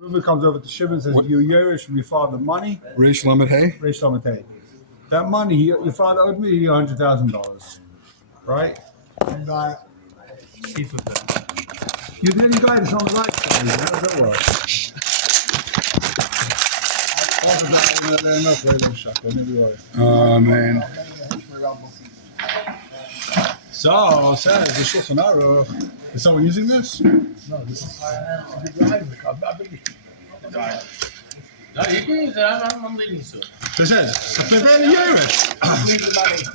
Reuben comes over to Shimon and says, "You Yerush from your father money." Reish Lamed Hey. Reish Lamed Hey. That money, your father owed me $100,000, right? And Piece of that. you're the only guy that's on the right side. How does that work? Man. So says the Shulchan Aruch. Is someone using this? No, this is the guy. No, you can use it. I'm leading to it. So it says,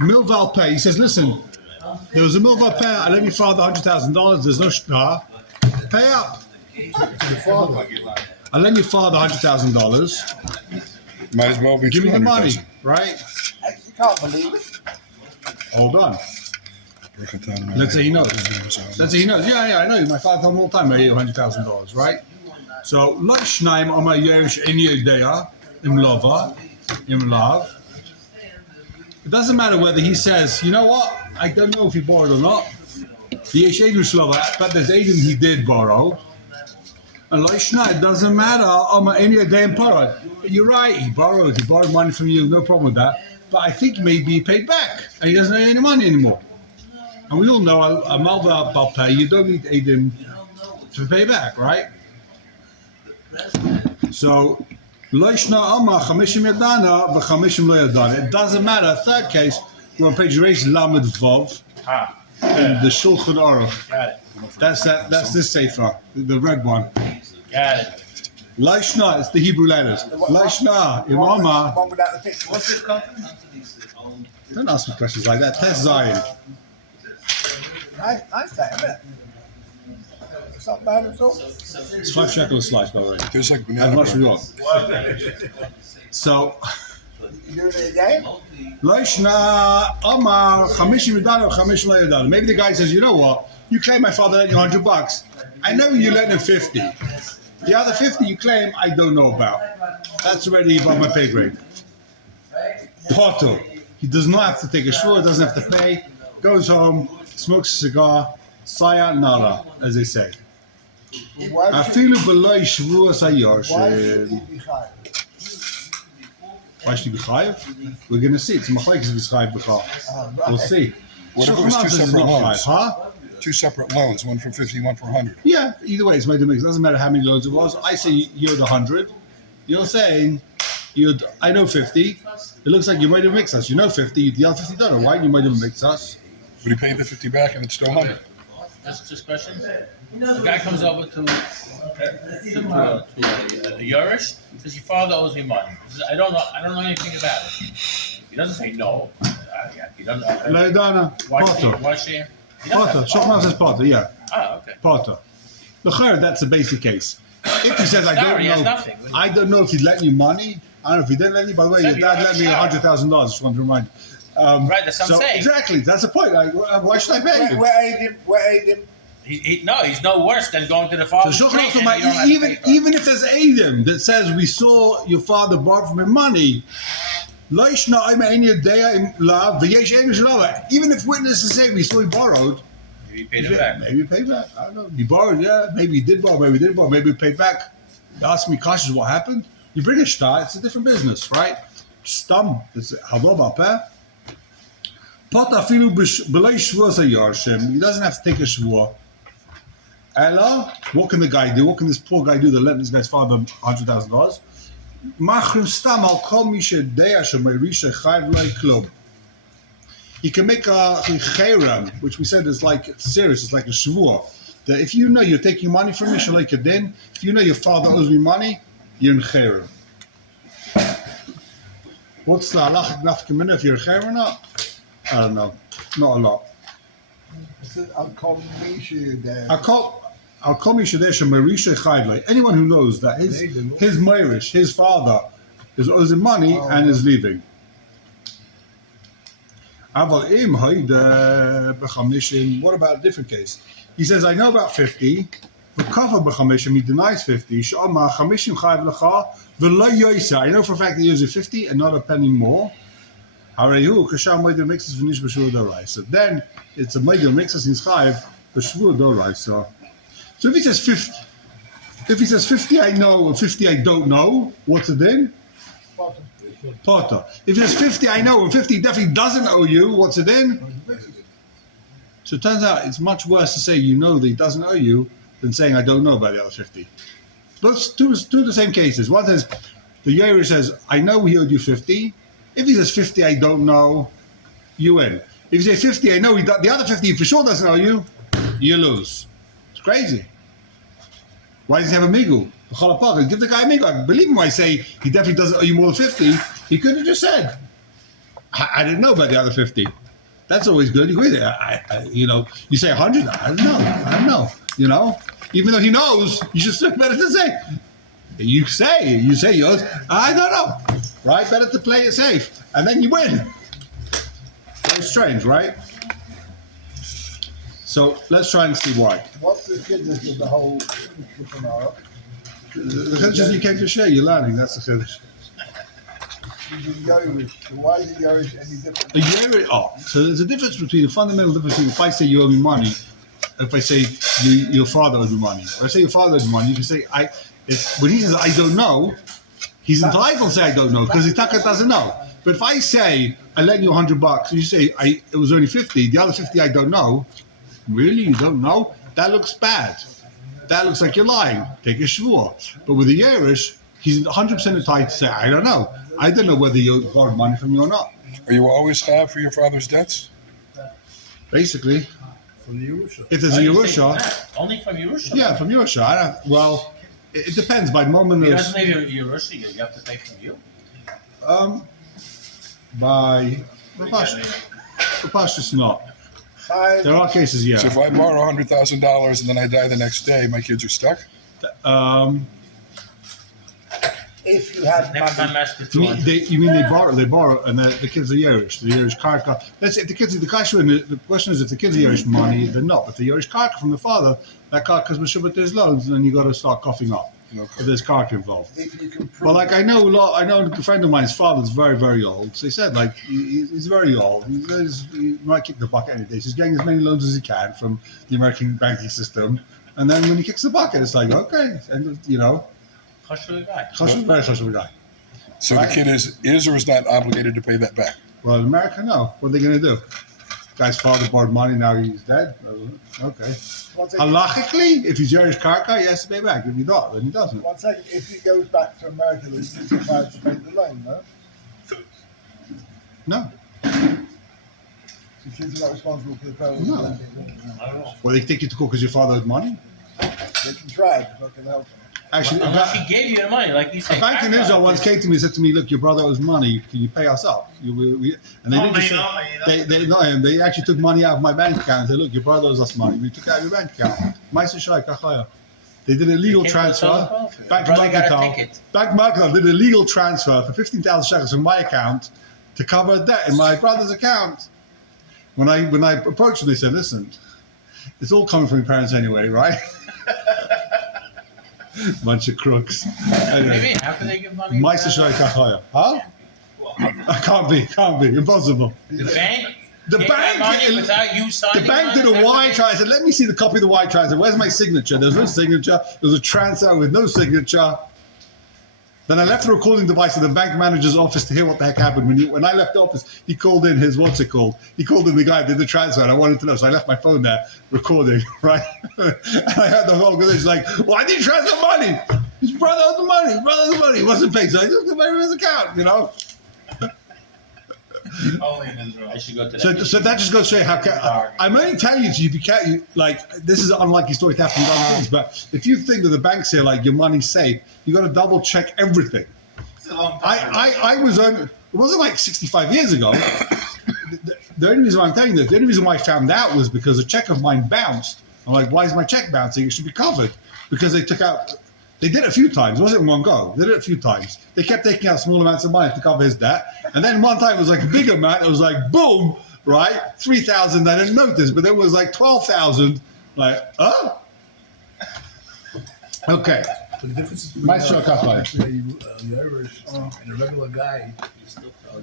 Milval pay. He says, listen, there was a Milval pay. I lent your father $100,000. There's no shkar. Pay up. Your father. I lent your father $100,000. Might as well be. Give me the money, right? You can't believe it. Hold on. Let's say he knows. Let's say he knows. Yeah, I know. My father told me all the time I owe you $100,000, right? So, lo shnaim amar yerush in yedea im lova im lav. It doesn't matter whether he says, you know what? I don't know if he borrowed or not. Yesh edush lova, but there's Aiden he did borrow. And lo shnaim, it doesn't matter. Amar in yedea im parad. You're right. He borrowed money from you. No problem with that. But I think maybe he paid back, and he doesn't owe you any money anymore. And we all know a malva balpay, you don't need Adim to pay back, right? So, Loishna Amma Chamishim Yadana, V'Chamishim Lo Yadana. It doesn't matter. Third case, we're on page Reish Lamed Vov in the Shulchan Aruch. Got it. That's this sefer, the red one. Got it. Loishna, it's the Hebrew letters. Loishna, Imama. One without the picture. What's this company? Don't ask me questions like that. Test Zion. Nice day, isn't it? It's not bad at all. It's 5 shekel a slice, by the way. There's like As banana much as bread. you want. So, You doing it again? maybe the guy says, you know what? You claim my father lent you $100. I know you lent him 50. The other 50 you claim, I don't know about. That's already above my pay grade. Poto. He does not have to take a shul, doesn't have to pay. Goes home, smokes a cigar, sayat nara, as they say. Afilu b'loi shvuas hayoshim. Why should he be chayiv? We're going to see. It's machlekes if he's chayiv b'chal. We'll see. What if it was two separate loans? Two separate loans, one for 50, one for 100. Yeah, either way, it's made a mix. It doesn't matter how many loans it was. I say you owed 100. You're saying I know 50. It looks like you might have mixed us. You know 50. The other 50 don't know. Why? You might have mixed us. But he paid the 50 back and it's still 100. Just question. The guy comes over to Yerush. Says, "Your father owes me money." He says, I don't know anything about it. He doesn't say no. He doesn't. Laidana, Potter. Why she? Potter. Shulchan says Potter, yeah. Oh, okay. Potter. The third, that's a basic case. If he says, I He has nothing. don't know if he'd let you money. I don't know if he didn't let you. By the way, your dad lent me $100,000. Just want to remind you. Right, that's what I'm saying. Exactly, that's the point. Like, why should I pay you? Where aid him? He's no worse than going to the father's So place. even if there's Adam that says we saw your father borrow from him money, even if witnesses say we saw he borrowed, he paid it back. maybe he paid back. I don't know. He borrowed, yeah. Maybe he did borrow, maybe he didn't borrow, maybe he paid back. You ask me questions what happened. You bring a shtar, it's a different business, right? Stam, it's halva peh. Pot afilu b'lei shvuas hayarshem. He doesn't have to take a shvua. Ella, what can the guy do? What can this poor guy do that lent this guy's father $100,000? Machrim stam al kol mi she'dea she'merisha chayv lei klum. He can make a chayram, which we said is like serious. It's like a shvua. That if you know you're taking money from me, shalei kedin. If you know your father owes me money, you're in chayram. What's the halachic nafka if you're a chayram or not? I don't know. Not a lot. Anyone who knows that his Meirish, his father, is owing money and is leaving. What about a different case? He says, I know about 50. He denies 50. I know for a fact that he owes 50 and not a penny more. So then it's a Meidir mixes in Chayiv, the Shvur Doraisa. So if he says 50, If he says 50 I know and 50 I don't know, what's it then? Potter. If there's 50 I know and 50 definitely doesn't owe you, what's it then? So it turns out it's much worse to say you know that he doesn't owe you than saying I don't know about the other 50. But two of the same cases. One says, the Yerush says, I know he owed you 50. If he says 50 I don't know, you win. If you say 50 I know the other 50 for sure doesn't owe you, you lose. It's crazy. Why does he have a migu? Give the guy a migu. I believe him when I say he definitely doesn't owe you more than 50. He could have just said, I didn't know about the other 50. That's always good. You say 100. I don't know. Even though he knows, you should still better to say. You say yours. I don't know. Right? Better to play it safe. And then you win. Very strange, right? So let's try and see why. What's the kidness of the whole scenario? The Chiddush you came to share, you're learning. That's the Chiddush. Why is the Yerush any different? So there's a difference between a fundamental difference between if I say you owe me money, if I say your father owes me money. If I say your father owes me money, you can say when he says I don't know, he's entitled to say I don't know because his taka doesn't know. But if I say I lent you $100, you say it was only 50, the other 50 I don't know. Really, you don't know? That looks bad. That looks like you're lying. Take a shvur. But with the Yerush, he's 100% entitled to say I don't know. I don't know whether you borrowed money from you or not. Are you always chayav for your father's debts? Basically. From the Yerusha. If there's a Yerusha. Only from Yerusha? Yeah, from Yerusha. It depends. By moment He of... doesn't leave Yerusha, you have to pay from you? By... Pashtus not. There are cases, yeah. So if I borrow $100,000 and then I die the next day, my kids are stuck? If you had Next time money, ask the two. You mean they borrow, and the kids are Yerush. The Yerush karka. Let's say if the kids, the question is if the kids are Yerush money, they're not. If the Yerush karka from the father, that karka is Meshubat his loans, then you got to start coughing up. Okay. If there's karka involved. if you can prove Well, like I know a friend of mine's father's very, very old. So he said, like, he's very old. He might kick the bucket any day. So he's getting as many loans as he can from the American banking system. And then when he kicks the bucket, it's like, okay, and Chashuv guy. very chashuv guy. So the kid is or is not obligated to pay that back? Well, in America, no. What are they going to do? Guy's father borrowed money, now he's dead. Okay. Halachically, if he's Yerush karka, he has to pay back. If he does, then he doesn't. 1 second, if he goes back to America, then he's required to pay the loan, no? No. So kids are not responsible for the parents. No. I don't know. Well, they take you to court because your father owed money? They can try, but not going to help them. Actually, Unless he gave you the money, like you said. a bank in Israel once came to me and said to me, look, your brother owes money. Can you pay us up? And they didn't just say, they actually took money out of my bank account and said, look, your brother owes us money. We took it out of your bank account. They did a legal transfer. Bank Mercantile did a legal transfer for 15,000 shekels from my account to cover a debt in my brother's account. When I approached them, they said, listen, it's all coming from your parents anyway, right? Bunch of crooks. Anyway. Maybe how can they give money? Huh? Can't be, impossible. The bank? The bank, money without you signing. the bank did a wire transfer. I said, let me see the copy of the wire transfer. Where's my signature? There's no signature. There was a transfer with no signature. Then I left the recording device in the bank manager's office to hear what the heck happened. When I left the office, he called in his, what's it called? He called in the guy who did the transfer, and I wanted to know. So I left my phone there, recording, right? And I heard the whole conversation, like, why did he transfer money? His brother owed the money. He wasn't paid, so I just got his account, Only in Israel. I should go to that. So that just goes to show you how. I'm only telling you, this is an unlikely story to happen with other things, but if you think that the banks say, like, your money's safe, you got to double check everything. It's a long time. I was on, it wasn't like 65 years ago. The only reason why I'm telling you this, the only reason why I found out was because a check of mine bounced. I'm like, why is my check bouncing? It should be covered. Because they did it a few times. It wasn't in one go. They did it a few times. They kept taking out small amounts of money to cover his debt. And then one time it was like a big amount. It was like, boom, right? 3,000. I didn't notice, but it was like 12,000. Like, oh. Okay. The difference between My show, the Irish and a regular guy,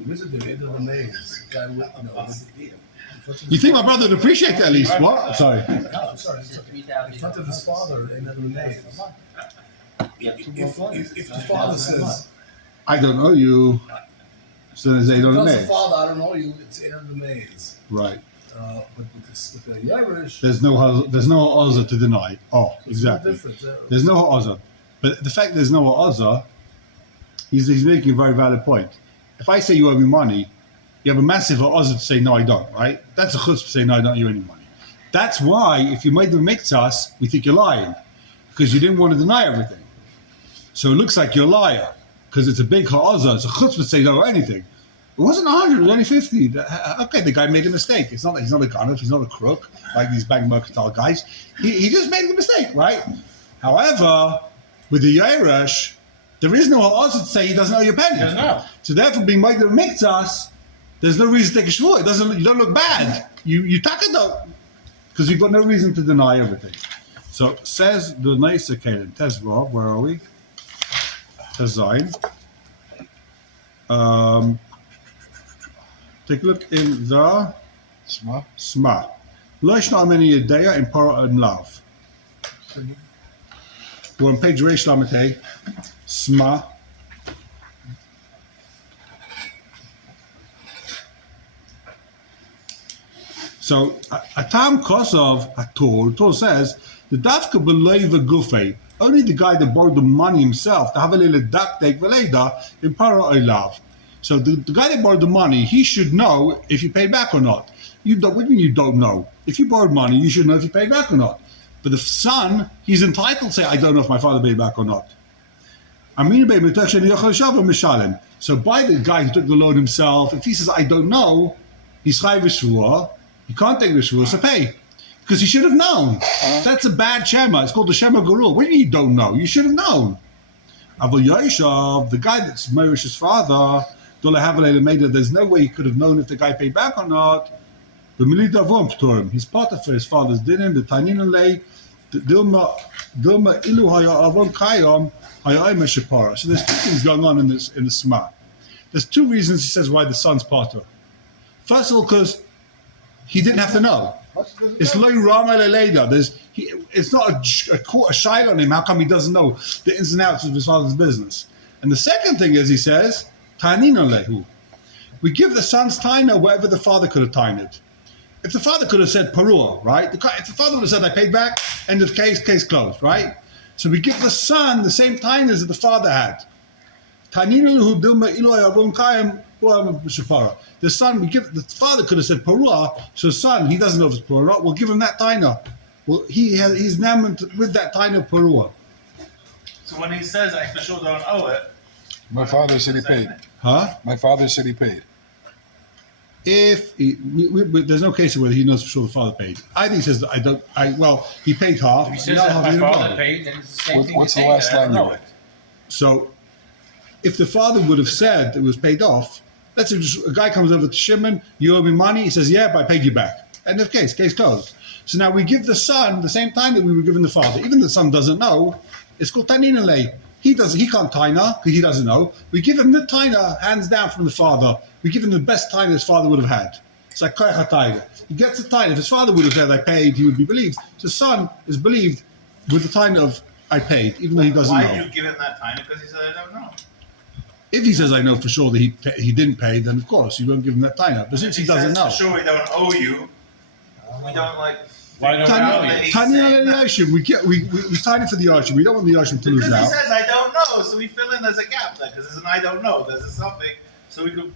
this is the end of the maze. The guy with, You think my brother would appreciate that at least? What? Sorry. No, I'm sorry. In front of his father, and then the maze. Yeah, If the father says, I don't know you, so they don't tells know. the father, I don't know you, it's 800 maize. Right. But with the Yerush, There's no other to deny. Oh, exactly. There's no other. But the fact there's no other, he's making a very valid point. If I say you owe me money, you have a massive other to say no, I don't. Right? That's a chutzpah to say no, I don't owe you any money. That's why if you made the miktas, we think you're lying because you didn't want to deny everything. So it looks like you're a liar because it's a big ha'azah. It's a chutzpah to say no or anything. It wasn't 100, it was only 50. Okay, the guy made a mistake. It's not. He's not a gunner. He's not a crook like these bank mercantile guys. He just made a mistake, right? However, with the Yerush, there is no ha'azah to say he doesn't owe you a penny. No. So therefore, being made of miktas, there's no reason to take a shvur. It doesn't. You don't look bad. You taka though, because you've got no reason to deny everything. So says the nicer Kalim Tezvav. Where are we? Tezayin. Take a look in the Sma. Lo yishna many yedeya in para and lav. We're on page Reish Lamed Hey. Sma. So Atam Kosov Ator says the Dafka Beloiva Gufay, only the guy that borrowed the money himself, the Havalele Daktek Veleda in Para Olav. So the guy that borrowed the money, he should know if you paid back or not. You don't. What do you mean you don't know? If you borrowed money, you should know if you paid back or not. But the son, he's entitled to say, I don't know if my father paid back or not. So by the guy who took the loan himself, if he says, I don't know, he's chayv shvua, he can't take the shvua, so pay. Because he should have known. That's a bad shema. It's called the shema garul. What do you mean you don't know? You should have known. Avol Yoshav, the guy that's Morish's father, there's no way he could have known if the guy paid back or not. He's part of his father's dinim, the Tainin lay, Dilma ilu haya avon kayom haya meshapara. So there's two things going on in the Sma. There's two reasons he says why the son's parter. First of all, because he didn't have to know. It's loy rama leleda. It's not a shayla on him. How come he doesn't know the ins and outs of his father's business? And the second thing is he says, Tanina lehu. We give the son's taina wherever the father could have tained. If the father could have said parua, right? If the father would have said, I paid back, end of case closed, right? So we give the son the same tainas that the father had. Tanina lehu dilma iloy avon kayim meshapara. The son, the father could have said parua, so the son, he doesn't know if it's parua, we'll give him that taina. Well, he's named with that taina parua. So when he says, I for sure don't owe it, my father said he paid. Huh? My father said he paid. If there's no case where he knows for sure the father paid. I think he says he paid half. if he says that my father paid, then it's the same thing. What's the last line you read? So, if the father would have said it was paid off, let's say a guy comes over to Shimon, you owe me money, he says, yeah, but I paid you back. End of case closed. So now we give the son the same time that we were giving the father. Even the son doesn't know, it's called Tanina Lei. He can't taina because he doesn't know. We give him the taina hands down from the father. We give him the best taina his father would have had. It's like koyach taina. He gets the taina. If his father would have said I paid, he would be believed. So the son is believed with the taina of I paid, even though he doesn't know. Why do you give him that taina? Because he said I don't know. If he says I know for sure that he didn't pay, then of course you won't give him that taina. But since he doesn't know, for sure we don't owe you. We don't like. Why don't Tanya the Ocean, we sign it for the Ocean. We don't want the Ocean to lose because out. he says I don't know, so we fill in there's a gap there because there's an I don't know, there's a suffix, so we could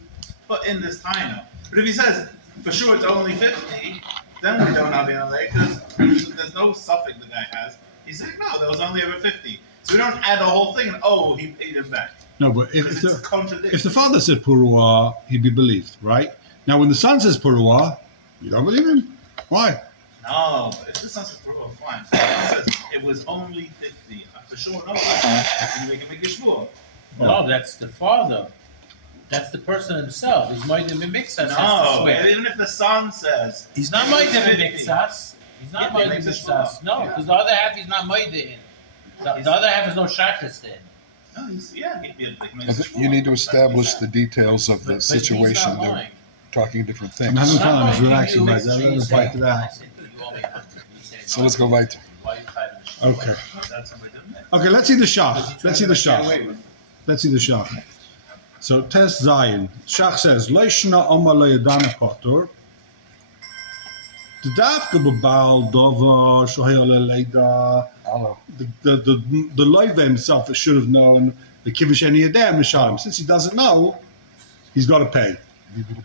put in this taina. But if he says for sure it's only 50, then we don't have the LA because there's no suffix the guy has. He's saying no, there was only over 50, so we don't add the whole thing and he paid him back. No, but if the father said Purua, he'd be believed, right? Now when the son says Purua, you don't believe him. Why? No, but if the son says Purua, fine. So the son says it was only 50. For sure, no. You make a shvur. No, that's the father. That's the person himself. He's Moedim B'Miktsas. No, even if the son says he's not Moedim B'Miktsas. He's not Moedim B'Miktsas. No, because the other half he's not Moedim in. The other half is no shakis in. No, You need to establish the details of the situation. They're talking different things. I'm having fun. I'm relaxing, guys. I'm going to fight it out. So let's go right. Why are you fighting? Okay. That's somebody doesn't it? Okay, let's see the shach. Let's see the shach. Let's see the shach. So test Zion. Shach says, Leishna Oma Leidana Potter. The Dafka Babal Dova Shohayala Leida. The Leiva himself should have known the Kivish Eni Adem Mishalim. Since he doesn't know, he's got to pay.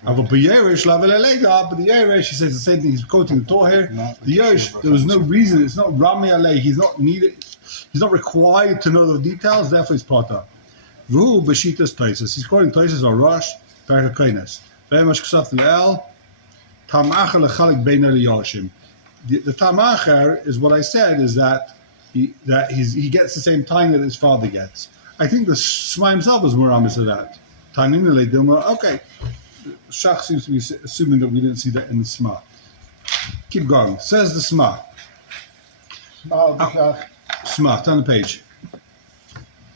But the Yeresh, he says the same thing. He's quoting the Torah here. The Yeresh, there was no reason. It's not Rami Alei. He's not needed. He's not required to know the details. Therefore, he's Potter. V'hu b'shitas Taisus. He's quoting Taisus or Rosh Perek HaKoines. Ve'emash Ksaf L'el Tamacher L'chalik Bein Eliyashim. The Tamacher is what I said is that he gets the same time that his father gets. I think the Shema himself was more honest to that. Okay. Shach seems to be assuming that we didn't see that in the Sma. Keep going. Says the Sma. Sma, turn the page.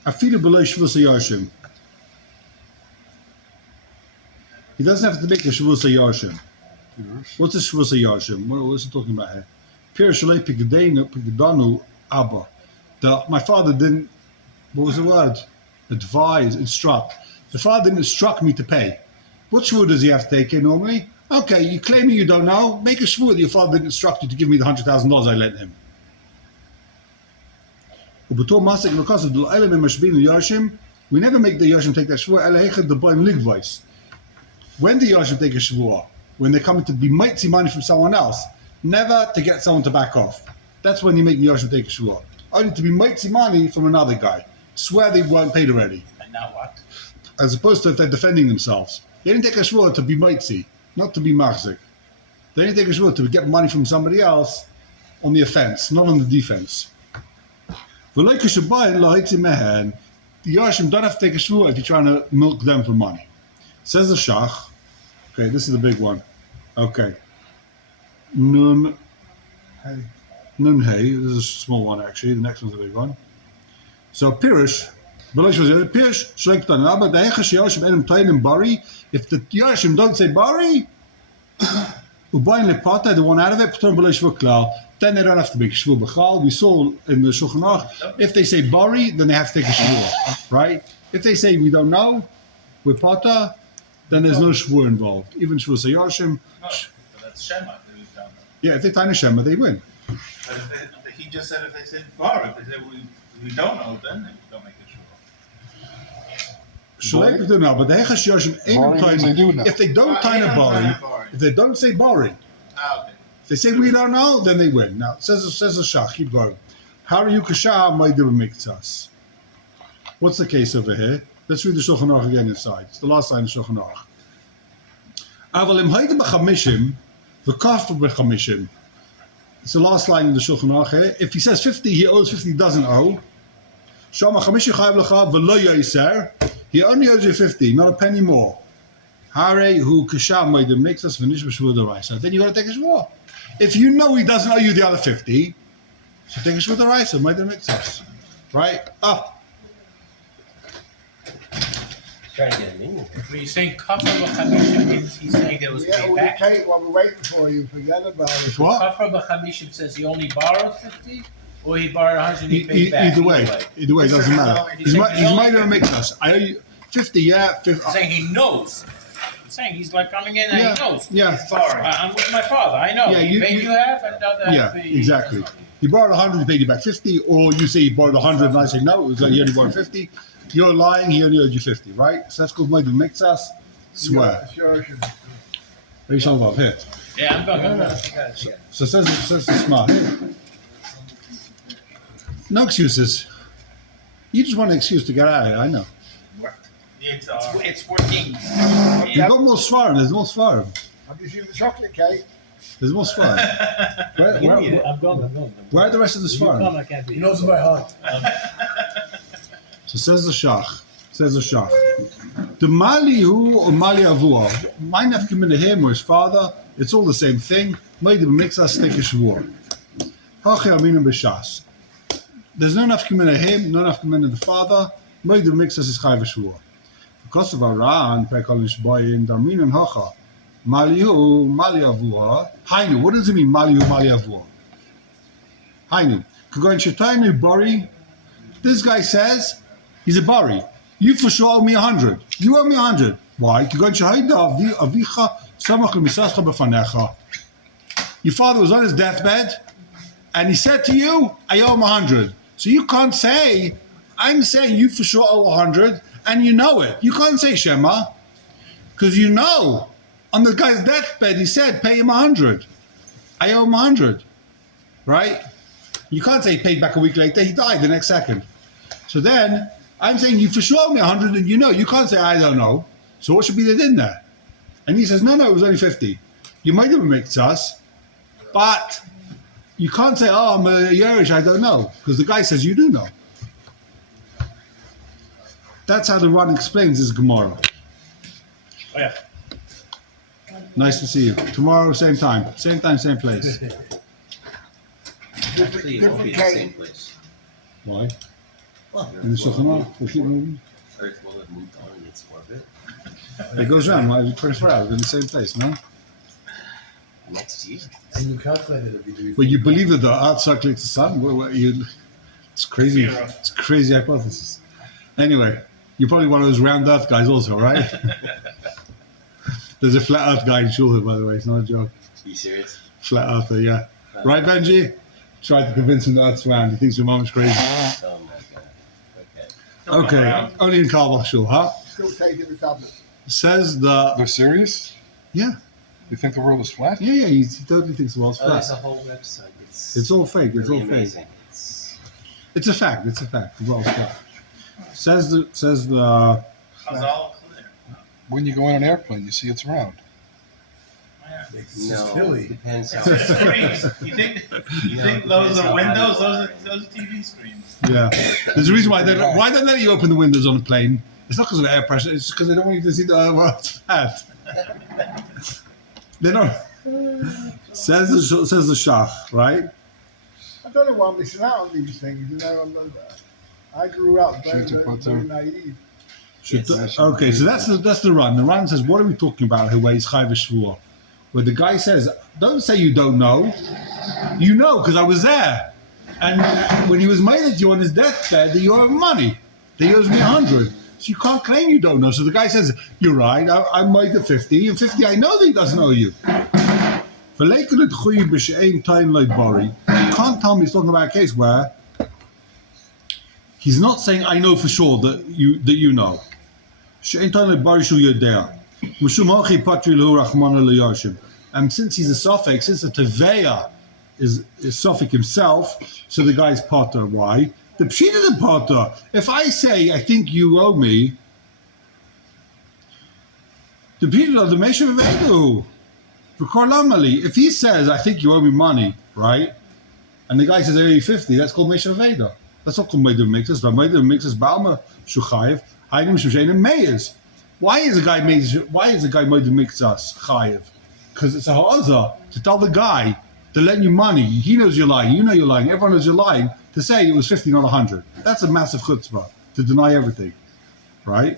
Afilu below Shavuos HaYarshim. He doesn't have to make a Shavuos HaYarshim. What's a Shavuos HaYarshim? What's he talking about here? Pir Shalei Pikadanu Abba. My father didn't, what was the word? Advise, instruct. The father didn't instruct me to pay. What shvur does he have to take in normally? Okay, you claiming you don't know, make a shvur that your father didn't instruct you to give me the $100,000 I lent him. We never make the Yashim take that shvur. When the Yashim take a shvur? When they're coming to be mighty money from someone else, never to get someone to back off. That's when you make the Yashim take a shvur. Only to be mighty money from another guy. Swear they weren't paid already. And now what? As opposed to if they're defending themselves. They didn't take a shvur to be mighty, not to be machzik. They didn't take a shvur to get money from somebody else on the offense, not on the defense. The Yarshim don't have to take a shvur if you're trying to milk them for money. Says the Shach. Okay, this is the big one. Okay. Nun Hey. This is a small one actually. The next one's a big one. So Pirish. If the Yarshim don't say Bari, they want out of it, then they don't have to make Shvur B'chal. We saw in the Shulchan Aruch, if they say Bari, then they have to take a Shvur, right? If they say we don't know, we're Potter, then there's no Shvur involved. Even Shvur say Yarshim. No, that's Shema. Yeah, if they tie a Shema, they win. But he just said if they said Bari, if they say we don't know, then they don't make a Shvur. But the Hechash Yarshim ain't if they don't tie a Bari, if they don't say Bari, if they say we don't know, then they win. Now, says the Shach, keep going. How are you Kasha Maidir Miktas? What's the case over here? Let's read the Shulchan Aruch again inside. It's the last line of Shulchan Aruch. Avalim Haida B'Chamishim, V'Kafar B'Chamishim. It's the last line in the Shulchan Aruch here. If he says 50, he owes 50, he doesn't owe. Shama Chamishi Chayav L'cha V'Lo Yaser. He only owes you 50, not a penny more. Hare hu Kasha Maidir Miktas V'Nish B'Shvur D'Oraisa. Then you got to take a shvur. If you know he doesn't owe you the other 50, so take a shvur D'Oraisa, Maidir Miktas. Right? Trying to get an English. When you're saying Kafar B'Chamishim means he's saying there was payback. Kate, while we're waiting for you, forget about it. What? Kafar B'Chamishim says he only borrowed 50, or he borrowed 100 and he paid back. Either way, it doesn't matter. He's Maidir Miktas. I owe you 50, yeah. 50. He's saying he knows. He's saying he's like coming in and he knows. Yeah. I'm with my father. I know. Yeah, he paid you half and the other half. Yeah, exactly. He borrowed 100, he paid you back 50, or you say he borrowed 100 and I say no, he only borrowed 50. You're lying, he only owed you 50, right? So that's called Maidir Miktas. Swear. Here. Yeah, I'm going. So says the smart. No excuses. You just want an excuse to get out of here, I know. It's working. You've got more svarim, there's more svarim. Have you seen the chocolate cake? There's more svarim. I'm going. Where are the rest of the svarim? I can't be. He knows my heart. So says the Shach. The Malihu or Mali Avua, my nefkim in him or his father, it's all the same thing. Maidir Miktas take a shvur. Hachi Aminim B'Shas. There's no nefkim in him, no nefkim in the father. Maidir Miktas is chayv shvur. Because of Aran, Pekalish Boyin, Darmin and Hacha. Malihu, Mali Avua. Hainu, what does it mean, Malihu, Mali Avua? Hainu. This guy says he's a bari. You for sure owe me 100. You owe me 100. Why? Your father was on his deathbed and he said to you, I owe him 100. So you can't say, I'm saying you for sure owe 100 and you know it. You can't say Shema because you know on the guy's deathbed he said, pay him 100. I owe him 100. Right? You can't say he paid back a week later. He died the next second. So then I'm saying you for sure owe me 100 and you know. You can't say I don't know. So what should be the din there? And he says, no, it was only 50. You might have mixed us, but you can't say, oh, I'm a Yerush, I don't know. Because the guy says you do know. That's how the Ran explains this Gemara. Oh, yeah. Nice to see you. Tomorrow, same time, same place. Actually, it won't be the same place. Why? Well, In the Shulchan Aruch, they keep moving. Earth will have moved on in its orbit. It goes around, right? 24 hours in the same place, no? Next year. And you calculated it between. But you believe that the Earth circulates the sun? It's crazy. Zero. It's a crazy hypothesis. Anyway, you're probably one of those round Earth guys, also, right? There's a flat Earth guy in Shulchan, by the way. It's not a joke. Are you serious? Flat Earther, yeah. Right, Benji? Tried to convince him the Earth's round. He thinks your mom's crazy. Oh my god. Okay. Okay, only in Carlebach Shul, huh? Still taking the tablet. Says They're serious? yeah, You think the world is flat? yeah, he totally thinks the world's Oh, there's flat. a whole website. It's all fake. It's really all fake. amazing. It's a fact. It's a fact. The world's flat. Says the Chazal clear. When you go on an airplane, you see it's round. It's No, silly. depends how. Screens. You think those are windows? Those are TV screens. yeah. There's a reason why they don't let you open the windows on a plane. It's not because of air pressure. It's because they don't want you to see the world's flat. They don't. Says the Shach, right? I don't know why I'm missing out on these things. You know, I grew up very, Should you put very them- naive. Okay, so that's the Ran. The Ran says, what are we talking about? Who weighs Chai v'Shvuah? Where the guy says, don't say you don't know. You know, because I was there. And when he was made at you on his deathbed, that you owe him money. That he owes me 100. So you can't claim you don't know. So the guy says, you're right, I'm made at 50. And 50, I know that he doesn't owe you. You can't tell me he's talking about a case where he's not saying, I know for sure that you know. And since he's a Sophic, since the Teveya is Sophic himself, so the guy's Potter. Why? The Pshita the Potter. If I say, I think you owe me, the Pshita of the Mesha Vedu. If he says, I think you owe me money, right? And the guy says, I owe you 50, that's called Mesha Veda. That's not called Meidem Mixes. But Meidem Mixes Balma Shuchayev, Haidim Shushain and Meyers. Why is the guy Meidem Mixes Chayev? Because it's a ha'azah to tell the guy to lend you money. He knows you're lying, you know you're lying, everyone knows you're lying, to say it was 50, not 100. That's a massive chutzpah, to deny everything. Right?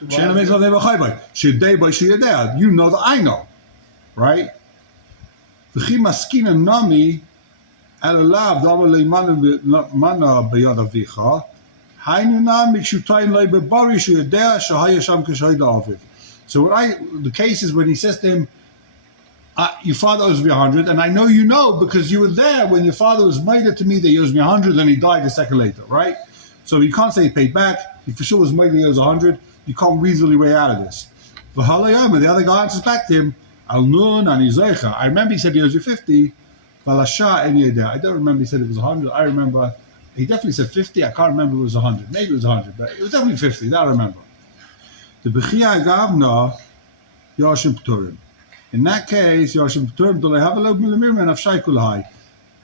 You know that I know. Right? So the case is when he says to him, your father owes me 100, and I know you know because you were there when your father was made it to me that he owes me 100, and he died a second later, right? So you can't say he paid back. He for sure was made that he owes 100. You can't reasonably way out of this. The other guy answers back to him, I remember he said he owes you 50. I don't remember he said it was 100. I remember he definitely said 50. I can't remember it was 100. Maybe it was 100, but it was definitely 50. That I remember. The Bechia Gavna Yashim Pturim. In that case, Yashim Pturim do they have a little millimeter of Shaikulai.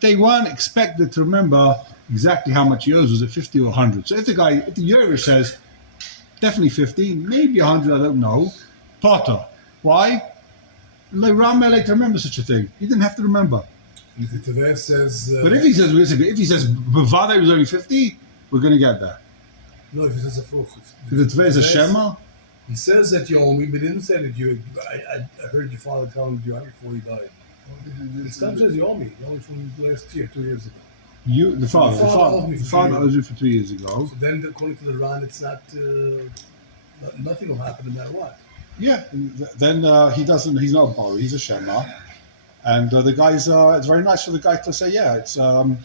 They weren't expected to remember exactly how much he owes. Was it 50 or 100? So if the Yerush says definitely 50, maybe 100, I don't know. Potter. Why? Ramele to remember such a thing. He didn't have to remember. If the Tevez says. But if he says Bavada was only 50, we're going to get that. No, if he says a full. If the Tevez is a Shema, he says that you owe me, but he didn't say that you. I heard your father tell him you owe me before he died. The stamp says you owe me. You owe me from last year, 2 years ago. The father owes me the for father 2 owes you for 2 years ago. So then, according to the Ran, it's not. Nothing will happen no matter what. Yeah. Then he doesn't. He's not a borrower. He's a shema. And the guy's. It's very nice for the guy to say, yeah, it's. Barati.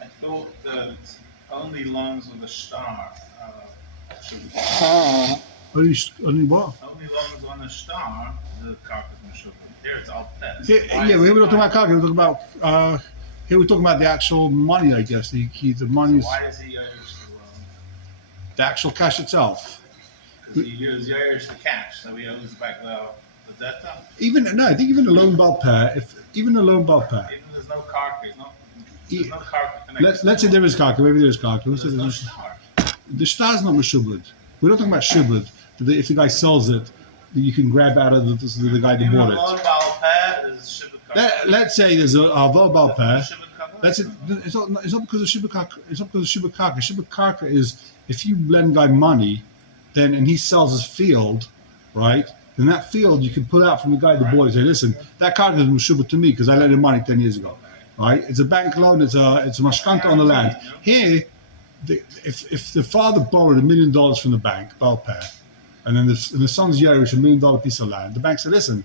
I thought that only loans with a star should Only what? only loans on a star, the carcass should. Here it's all test. Yeah, we were not talking about car. We were talking about. Here we're talking about the actual money, I guess. The money is Why is he Irish the loan? the actual cash itself. Because he owes Irish the cash, so he owes back the debt. I think even the loan ball pair. Even the loan ball pair. Even there's no carcass, there's no carcass connected. Let's say there is car. Maybe there is car. There's no star. The star's not meshubad. We're not talking about shubad. If the guy sells it, you can grab out of the guy that Even a bought loan it. ball pair is shibud carcass. Let's say there's a loan ball pair. Shibud carcass? That's it. It's not because of shibud. It's not because of shibud karka. Shibud karka is if you lend guy money, then and he sells his field, right? Then that field you can pull out from the guy that bought it. Say, listen, that karka is meshubad to me because I lent him money 10 years ago, right? It's a bank loan. It's a mashkanta on the land. Here, if the father borrowed $1 million from the bank, bal pair, and then the son's Yerush $1 million piece of land, the bank said, listen,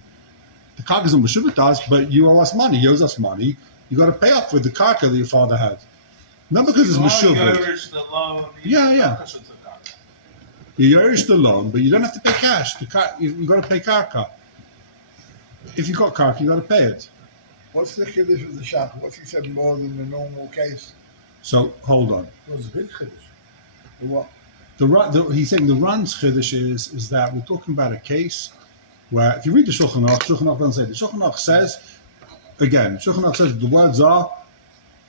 the karka is not meshubad to us, but you owe us money. You owe us money. You got to pay up with the karka that your father had. Not because it's meshubad. Yeah. You Yerush the loan, but you don't have to pay cash. You got to pay karka. If you got karka, you got to pay it. What's the kiddush of the shop? What's he said more than the normal case? So hold on. It was a big chiddush. The what? He's saying the Ran's chiddush is that we're talking about a case where if you read the Shulchan Aruch doesn't say the Shulchan Aruch says again. Shulchan Aruch says the words are.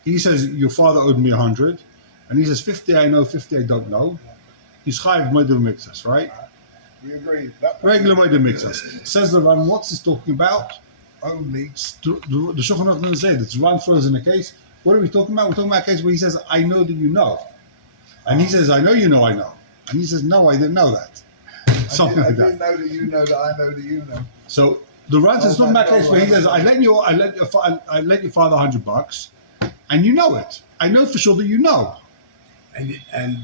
He says your father owed me 100, and he says 50 I know, 50 I don't know. He's chayiv moed mixas, right? We agree. Regular moed mixas. Says the Ran. What's this talking about? Only. The Shulchan Aruch doesn't say that. It's Ran throws in a case. What are we talking about? We're talking about a case where he says, I know that you know. And he says, I know you know I know. And he says, no, I didn't know that. Something like that. I didn't know that you know that I know that you know. So the Ran says, it's not about a case where he says, I lent your father $100, and you know it. I know for sure that you know. And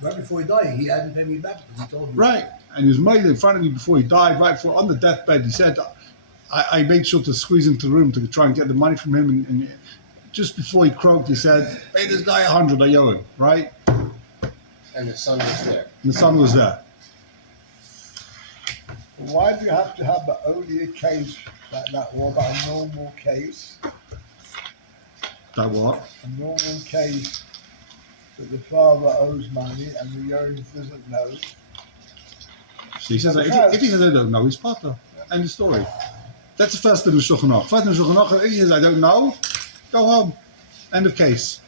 right before he died, he hadn't paid me back because he told me. Right. And he was made in front of me before he died, right before, on the deathbed. He said, I made sure to squeeze into the room to try and get the money from him. And just before he croaked, he said, pay this guy 100, I owe him, right? And the son was there. And the son was there. Why do you have to have only a case like that, or about a normal case? That what? A normal case that the father owes money and the Yerush doesn't know. So he says, if he says I don't know, he's potter. End of story. That's the first thing in the Shulchan Aruch. First in the Shulchan Aruch, if he says I don't know, go home. End of case.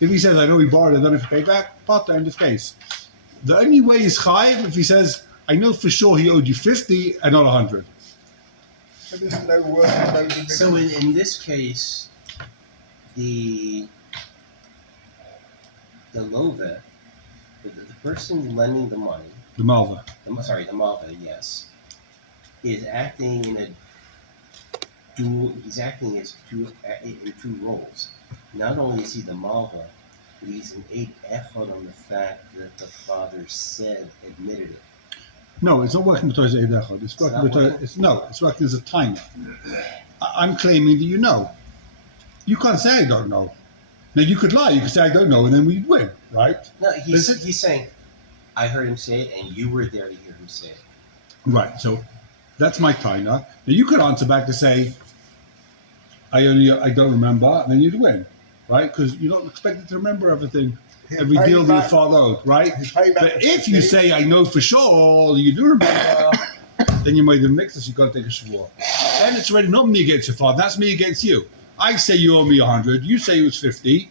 If he says I know he borrowed, I don't have to pay back, potter. End of case. The only way is chayiv if he says I know for sure he owed you 50 and not 100. So there's no word. So in this case, the love, the person lending the money, The malva. the malva, yes, is acting in a dual. He's acting in two roles. Not only is he the malva, but he's an eid echad on the fact that the father admitted it. No, it's not working with Torah's Eid Echad. It's working with it's working as a timer. I'm claiming that you know. You can't say I don't know. Now you could lie. You could say I don't know, and then we'd win, right? No, he's saying, I heard him say it, and you were there to hear him say it. Right. So that's my timer. Now you could answer back to say I don't remember, and then you'd win, right? Because you're not expected to remember everything. Every deal that your father owed, right? But if you say, I know for sure, you do remember, then you made the mix, so you got to take a shvur. Then it's already not me against your father, that's me against you. I say you owe me 100, you say it was 50.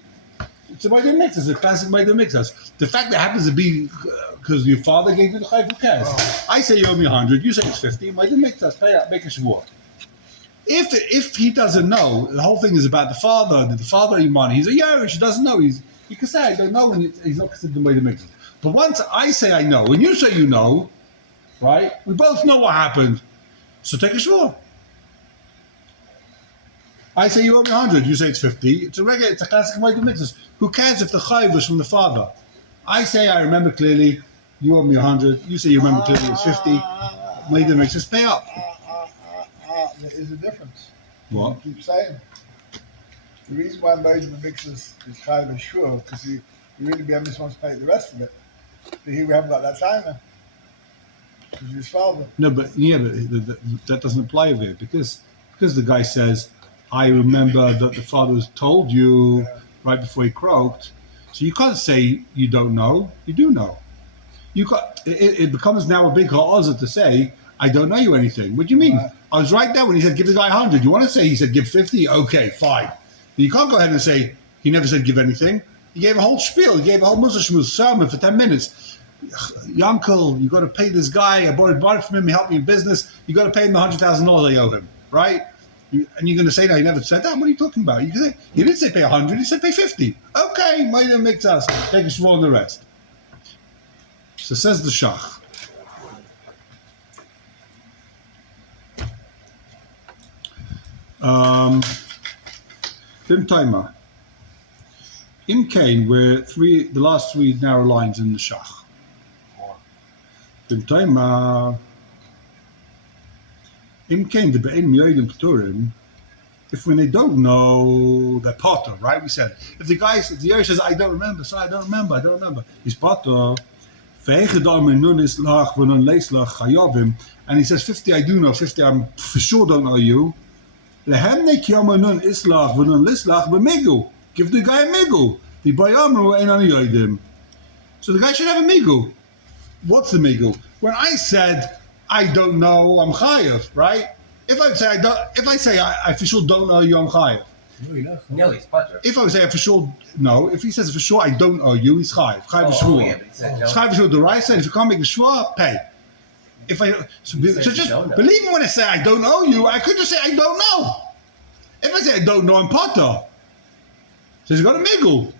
It's a made the mix, it's a classic made the mix. The fact that happens to be because your father gave you the chayv, who cares? I say you owe me 100, you say it's 50, made the mix, pay out, make a shvur. If he doesn't know, the whole thing is about the father. Did the father owe you money? He's a Yerush, he doesn't know. You can say I don't know, and he's not considered the way to mix it. But once I say I know, and you say you know, right? We both know what happened. So take a shvur. I say you owe me 100. You say it's 50. It's a classic way to mix. Who cares if the chayiv was from the father? I say I remember clearly. You owe me 100. You say you remember clearly it's 50. Way to mix. Pay up. There is a difference. What? I keep saying. The reason why Moses mixes is kind of sure because he really be able to pay the rest of it. But he haven't got that time then. Because his father. No, but that doesn't apply over here because the guy says, I remember that the father was told you right before he croaked. So you can't say you don't know. You do know. It becomes now a big ha'azah to say, I don't know you anything. What do you mean? Right. I was right there when he said, give the guy 100. You want to say he said, give 50? Okay, fine. But you can't go ahead and say, he never said give anything. He gave a whole spiel. He gave a whole Muslim sermon for 10 minutes. Yankel, you got to pay this guy. I bought it from him. He helped me in business. You got to pay him the $100,000 I owe him, right? And you're going to say, no, he never said that. What are you talking about? You say, he didn't say pay 100. He said pay 50. Okay, might have mixed us. Take a shvur on the rest. So says the Shach. Tim Taima. In Cain were the last three narrow lines in the Shach. Tim Taima. In Cain, the Be'en Miyodim Keturim, if when they don't know, they're potter, right? We said, if the guy, if the Yerush says, I don't remember, so I don't remember, he's potter. And he says, 50 I do know, 50 I for sure don't know you. Give the guy a migu. So the guy should have a migu. What's the migu? When I said I don't know, I'm chayav, right? If I say I for sure don't know you, I'm chayav. No, he's potter. If I would say for sure no, if he says for sure I don't owe you, he's chayav. Chayav shvur. Chayav shvur the right side. If you can't make the shvur, pay. If I so just believe me when I say I don't owe you, I could just say I don't know. If I say I don't know, I'm potter. So he's got a migul.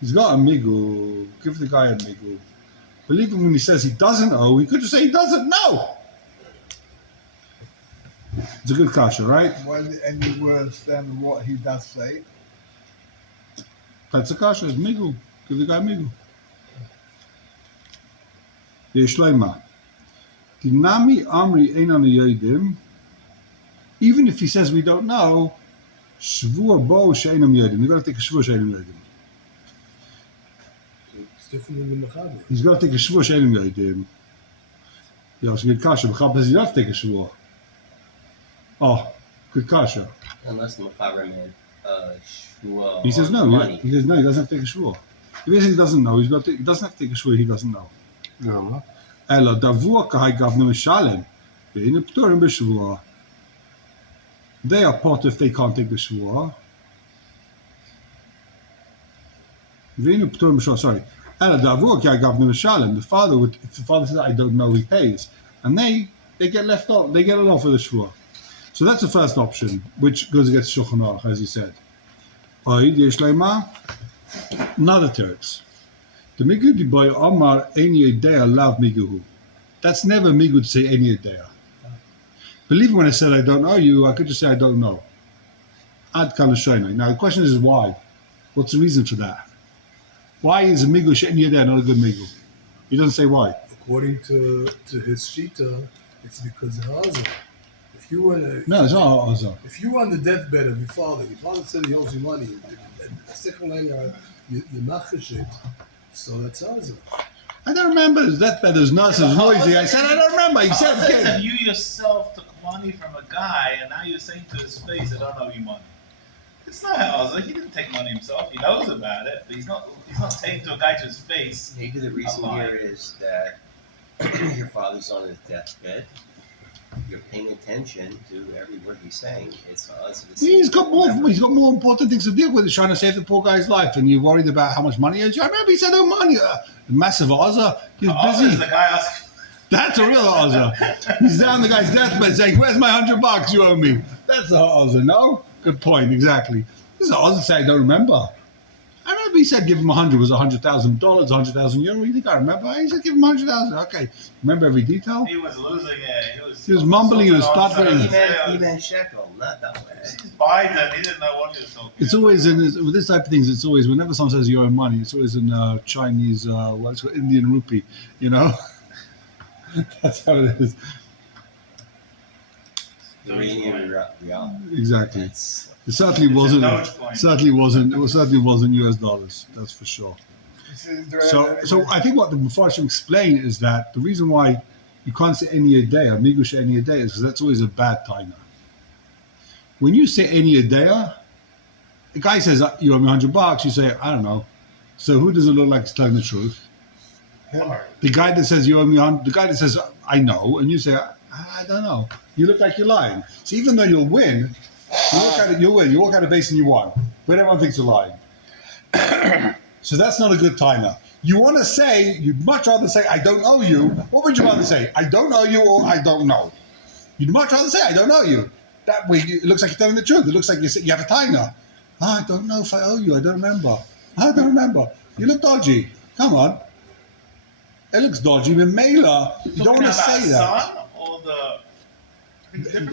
He's got a migul. Give the guy a migul. Believe him when he says he doesn't owe. He could just say he doesn't know. It's a good kasha, right? When any words then what he does say. That's a kasha. It's migul. Give the guy migul. Yeshleima. Dinami amri einan yodim. Even if he says we don't know, shvur bo she'enam yodim. You've got to take a shvur she'enam yodim. It's different than the Mechaber. He's got to take a shvur she'enam yodim. Yeah, it's a good kasha. Mechaber says you have to take a shvur. Oh, good kasha. Unless the Mechaber made shvur. He says no. Money. He says no. He doesn't have to take a shvur. If he says he doesn't know, he doesn't have to take a shvur. He doesn't know. No. Ela davur kahai gavnu mishalem. Ve'inu p'torim b'shvur. They are pot if they can't take the shvur. Ve'inu p'torim b'shvur. Sorry. Ela davur kahai gavnu mishalem. The father would, if the father says I don't know, he pays, and they get left off. They get it off with the shvur. So that's the first option, which goes against Shulchan Aruch, as he said. Oid yesh leima. Another teretz. The migu di boy Omar eni idea lav miguhu. That's never migu to say eni idea. Believe me when I said I don't know you, I could just say I don't know. Ad kan l'shoynai. Now the question is why? What's the reason for that? Why is a migu she'eni idea not a good migu? He doesn't say why. According to his shita, it's because of Hazar. If you were No, it's not Hazar. If you were on the deathbed of your father said he owes you money, and the second line you machish it, so that's Hazar. I don't remember his deathbed. His nurse was noisy. I said I don't remember. He said If you yourself took money from a guy and now you're saying to his face, I don't owe you money. It's not Hazar. He didn't take money himself. He knows about it, but he's not saying to a guy to his face. Maybe the reason here is that your father's on his deathbed. You're paying attention to every word he's saying. It's us. He's got more important things to deal with. He's trying to save the poor guy's life, and you're worried about how much money he owes you. I remember he said, "Oh, money, massive Azza." He's busy. The guy asking. That's a real Azza. He's down the guy's deathbed saying, "Where's my $100 you owe me?" That's a Azza. No, good point. Exactly. This is Azza saying, "I don't remember." I remember he said give him 100 was $100,000, 100,000 euro, you think I remember? He said give him 100,000. Okay, remember every detail? He was losing, yeah. He was mumbling, he was stuttering. He meant shekel, not that way. Biden, he didn't know what he was talking It's always with this type of things. It's always whenever someone says your own money, it's always in Chinese, what's it, Indian rupee. You know, that's how it is. Iranian real. Exactly. It's It certainly wasn't. Dogecoin. Certainly wasn't. It certainly wasn't US dollars. That's for sure. So I think what the Mepharshim explain is that the reason why you can't say any idea, migush any idea, is because that's always a bad taina. When you say any idea, the guy says you owe me $100. You say I don't know. So who does it look like is telling the truth? The guy that says you owe me the guy that says I know, and you say I don't know. You look like you're lying. So even though you'll win, you'll win. You walk out of base and you won, but everyone thinks you're lying. So that's not a good timer. You want to say, you'd much rather say, I don't owe you. What would you rather say? I don't owe you or I don't know? You'd much rather say, I don't owe you. That way, it looks like you're telling the truth. It looks like you have a timer. I don't know if I owe you. I don't remember. I don't remember. You look dodgy. Come on. It looks dodgy. But Mela, you don't want to say that. Son or the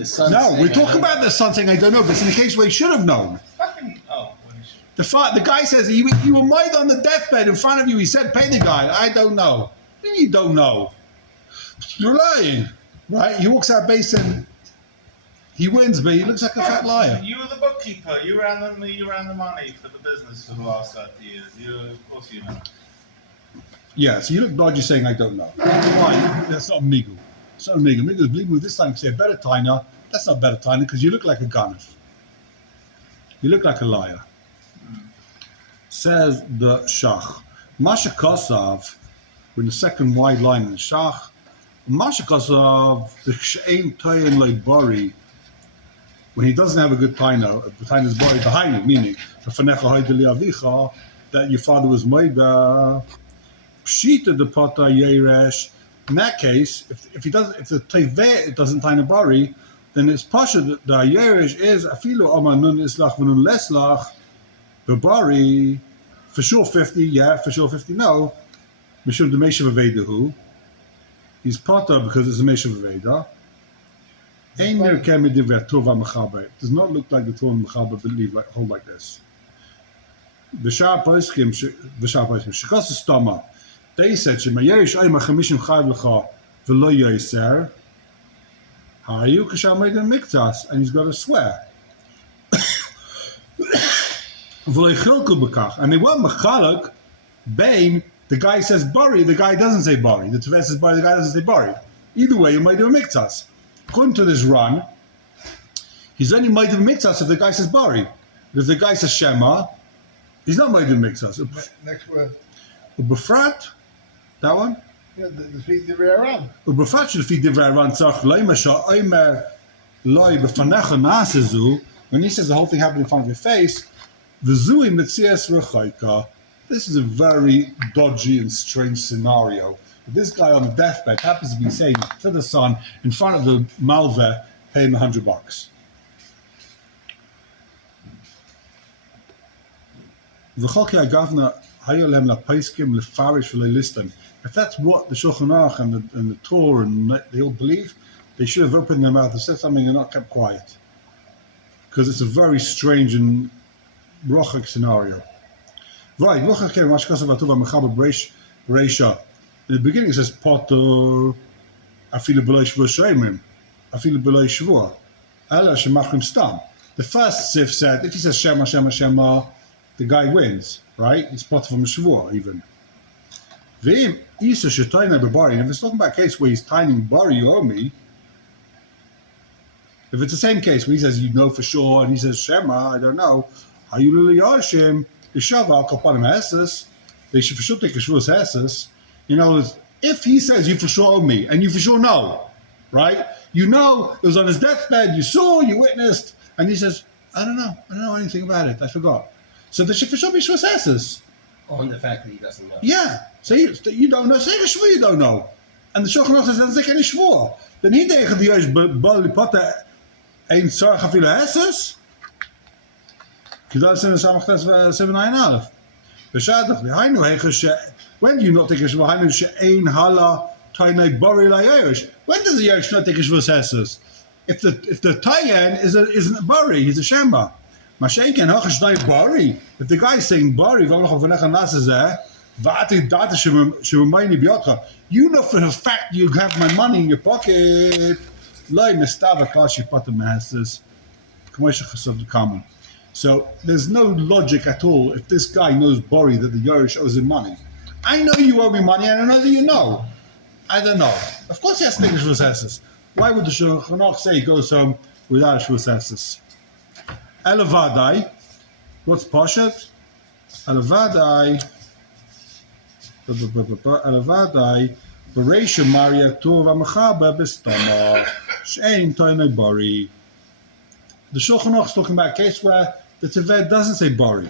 son. No, saying, we're talking about the son saying, I don't know. But it's in the case where he should have known. The guy says, you were made on the deathbed in front of you. He said, pay the guy. I don't know. You don't know. You're lying. Right? He walks out base and he wins, but he looks like a fat liar. You were the bookkeeper. You ran the money for the business for the last 30 years. Of course you know. Yeah, so you look dodgy saying, I don't know. Why? That's not Migu. It's not Migu. Migu's believe me this time you say better taina. That's not better taina because you look like a ganef. You look like a liar. Says the Shach. Masha Kosav, in the second wide line in the Shach, Masha Kosav, the Shein Tayin Leibari, when he doesn't have a good taina, the taina is buried behind him, meaning, that your father was made, Pshita the Pata Yeresh. In that case, if the Teveh doesn't taina bari, then it's Pasha that the Yeresh is Afilu Amanun Islach Vanun Leslach. Bari, for sure 50, yeah, for sure 50, no. Mishum the Meshav Avedahu. He's Potter because it's a Meshav Aveda. Ein mer kemi divrei Tova Mechaber. It does not look like the Tova Mechaber believe like hold like this. B'shar Poskim, Shekas Stama. They said, Shemayerish Ayma Chamishim Chayv Lecha V'lo Yoiser. Hayu Kashal Meidem Miktas, and he's got to swear. And they weren't mechalak. Bain, the guy says bari, the guy doesn't say bari. The Teveh says bari, the guy doesn't say bari. Either way, you might do a miktas. According to this run, he's only might do a miktas if the guy says bari. But if the guy says shema, he's not might do a miktas. Next word. Ubefrat, that one? Yeah, the feet divrei aram. Ubefrat should feed divrei aram tzach loimasha oimer loi befanecha naasezu. When he says the whole thing happened in front of your face, this is a very dodgy and strange scenario. This guy on the deathbed happens to be saying to the son in front of the malveh, pay him $100. If that's what the Shulchan Aruch and the Torah and they all believe, they should have opened their mouth and said something and not kept quiet. Because it's a very strange and rochak scenario. Right, in the beginning it says Potter afilu b'lo shvur sheimim, afilu b'lo shvur, ela shemachrim stam. The first sif said if he says Shema Shema Shema, the guy wins, right? It's Potter from a shvur even. V'im isa shetaina b'bari. If it's talking about a case where he's tining bari, you owe me. If it's the same case where he says you know for sure and he says Shema, I don't know. They should for sure take a shvuas esses. You know, if he says you for sure owe me, and you for sure know, right? You know it was on his deathbed, you saw, you witnessed, and he says, I don't know anything about it, I forgot. So there should for sure be shvuas esses. On the fact that he doesn't know. Yeah. So you don't know, say the shvur you don't know. And the Shulchan Aruch says, doesn't take any shvur. Then he tegen the Yosh Bali Potter ein tzarech afilu esses. Kidal Sin Samachtes 7 Aleph. When do you not think it's Hainu she'ein hala tainai bari la'yerish? When does the Yerish not think it's Vosessus? If the Tayan isn't a bari, he's a Shema. Mashenken hachash dai bari. If the guy's saying bari, you know for a fact you have my money in your pocket. So there's no logic at all if this guy knows Bori that the Yerush owes him money. I know you owe me money, and I know that you know. I don't know. Of course he has to take his Shvusesses. Why would the Shulchan Aruch say he goes home without Shvusesses? Elavadai. What's Poshet? Elavadai. Elavadai. Bereisha Maria Tova Mechaba Bistama. Shein Toinei Bori. The Shulchan Aruch is talking about a case where the Teved doesn't say Bori.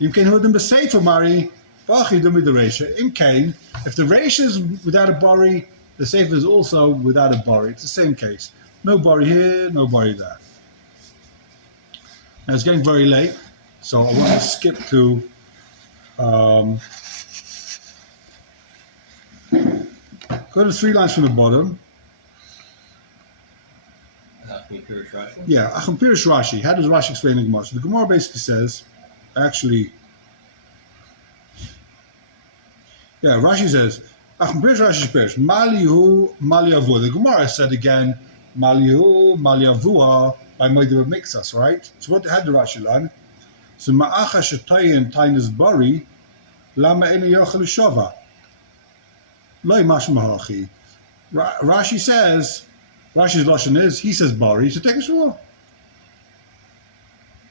Im Kain Hudim B'Sefer Mari, Bachi Dumi the Reisha. Im Kain, if the Reisha is without a Bori, the Sefer is also without a Bori. It's the same case. No Bori here, no Bori there. Now it's getting very late, so I want to skip to go to 3 lines from the bottom. Yeah, Achim Pirish Rashi. How does Rashi explain the Gemara? So the Gemara basically says, actually, yeah, Rashi says, Achim Pirish Rashi Pirish, Malihu, Maliavua. The Gemara said again, Malihu, Maliavua, by Moedim Mixas, right? So what had the Rashi learn? So Ma'acha Shetayin Tainas Bari, Lama Eni Yochel Shova. Loi Mashmahachi. Rashi says, Rashi's Lashon is, he says Bari, so take a shvua.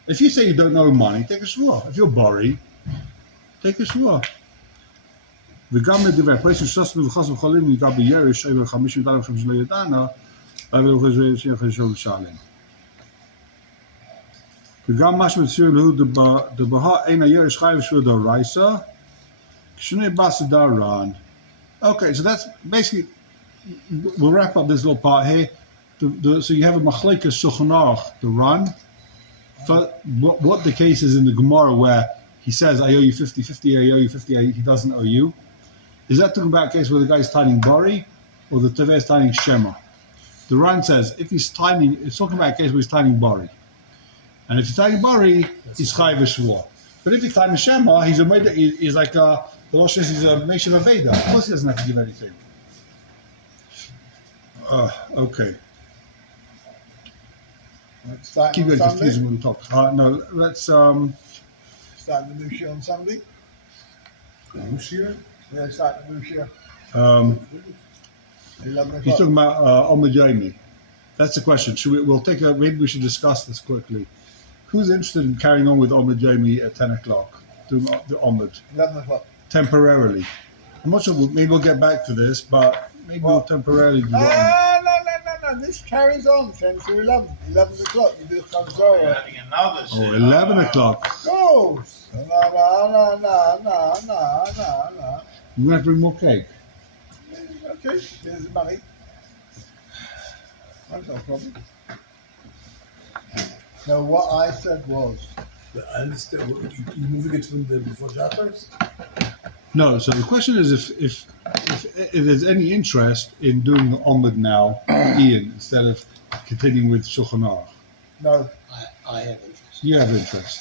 If you say you don't know money, take a shvua. If you're Bari, take a shvua. וגם מדבר, פרייס ושסנו וחס וחולים לגבי ירש, אבל 50 דלם חמש לא ידענה, אבל חשוב שחשוב לשלם. וגם מה שמציר לו דבהה אין הירש חי ושבוע דרייסה, כשני בס דרן. Okay, so that's basically, we'll wrap up this little part here. So you have a machlekes Shulchan Aruch, the run. What the case is in the Gemara where he says, I owe you 50, I owe you 50, he doesn't owe you. Is that talking about a case where the guy's timing Bari or the Teveh is timing Shema? The Ran says, if he's timing, it's talking about a case where he's timing Bari. And if he's timing Bari, he's Chai V'Shvua. But if he's timing Shema, he's like the Rosh is a nation of Veda. Of course he doesn't have to give anything. Okay. Keep getting confusing when we talk. No, let's start the new year on Sunday. New year? Yeah, start the new year. 11 He's talking about Omid Yomi. That's the question. We'll take maybe we should discuss this quickly. Who's interested in carrying on with Omid Yomi at 10 o'clock? Doing the Omid? 11 o'clock. Temporarily. I'm not sure, maybe we'll get back to this, but maybe we'll temporarily do No. that. This carries on 10 to 11. 11 o'clock, you do We're Chazorah. having another shit. 11 o'clock. Go! No. We're going to have to bring more cake. Okay, here's the money. That's no problem. No, what I said was, I understand. You moving it from the before Shabbos? No, so the question is if there's any interest in doing the Omid now, Ian, instead of continuing with Shulchan Aruch. no. I have interest. You have interest.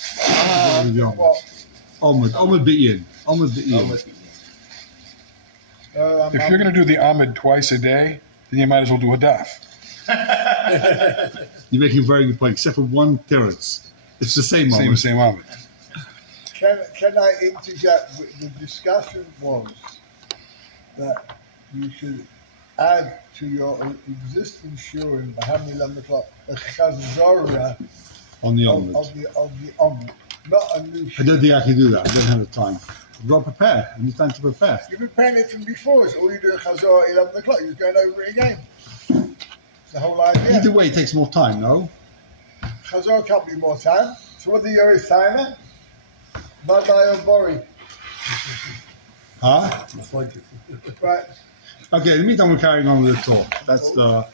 With the What? Omid Ian. Omid Ian. If you're going to do the Amid twice a day, then you might as well do a daf. You're making a very good point, except for one teretz. It's the same Omid. Same Amid. Can I interject? The discussion was that you should add to your existing shur in Bahami 11 o'clock a chazorah On the of Omid. the Omid, not a new I shur. don't think I can do that. I don't have the time. I've got to prepare. I need time to prepare. You've been playing it from before. It's all you do at chazorah at 11 o'clock. You're going over it again. It's the whole idea. Either way, it takes more time, no? Chazorah can't be more time. So what do you say? Vadai or Bori. Huh? It's like it. Right. Okay, in the meantime, we're carrying on with the talk. That's the...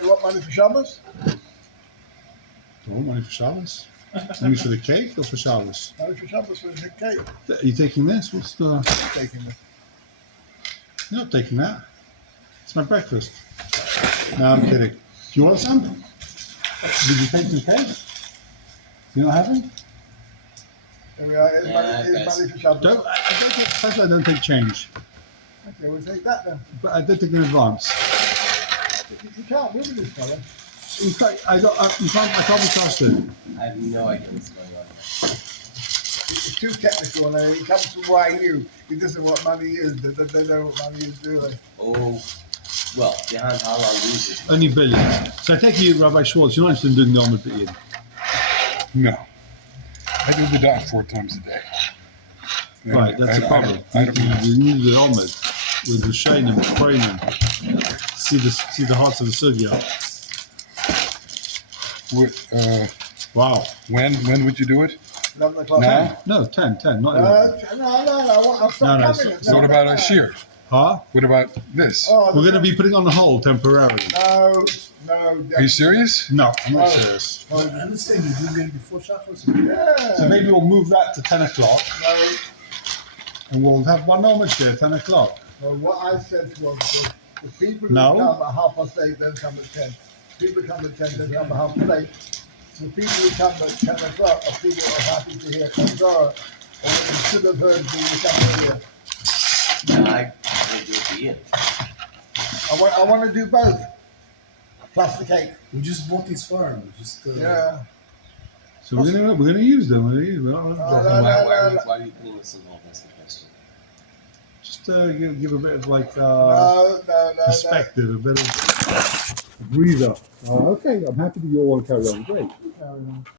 You want money for Shabbos? Oh, money for Shabbos? You mean for the cake or for Shabbos? No, for Shabbos with the cake. Are you taking this? What's the? Taking it. You're not taking that. It's my breakfast. No, I'm kidding. Do you want some? Did you take some cake? You not having? There we are. Here's money for Shabbos. First I don't take change, Okay, we'll take that then. but I don't take in advance. You can't move this fella. I can't be trusted. I have no idea what's going on here. It's too technical now. He comes from YU. He doesn't know what money is. They know what money is, do they? Oh, well, behind how long loses. Only billions. So I take you, Rabbi Schwartz, you're not interested in doing the Omer B'Yid. No. I do the dot 4 times a day. And Right, that's the problem. I don't know. You need the Omer with the Shainim, Koinim. See the hearts of the Sugya. Wow. When would you do it? 11 o'clock. Now? No, 10, not 11. No. I'll stop No, coming. So what about Ashir? Huh? What about this? Oh, We're going to be putting on the hold temporarily. No. Are you serious? No, I'm not serious. I understand you do it before Shabbos. Yeah. So maybe we'll move that to 10 o'clock No. and we'll have one Omer there at 10 o'clock. No, what I said was the people who No. come at 8:30 don't come at 10. People come at 10 don't come at 8:30. So the people who come at 10 o'clock are people who are happy to hear Kazara or they should have heard people come earlier. No, I will do it for you. I want to do both. Plus the cake. We just bought this farm. Just Yeah. So we're gonna use them. We're not Why are you putting this in all? That's the question. just give a bit of like No. perspective, a bit of breather. Okay, I'm happy that you all want to carry on. Great. No.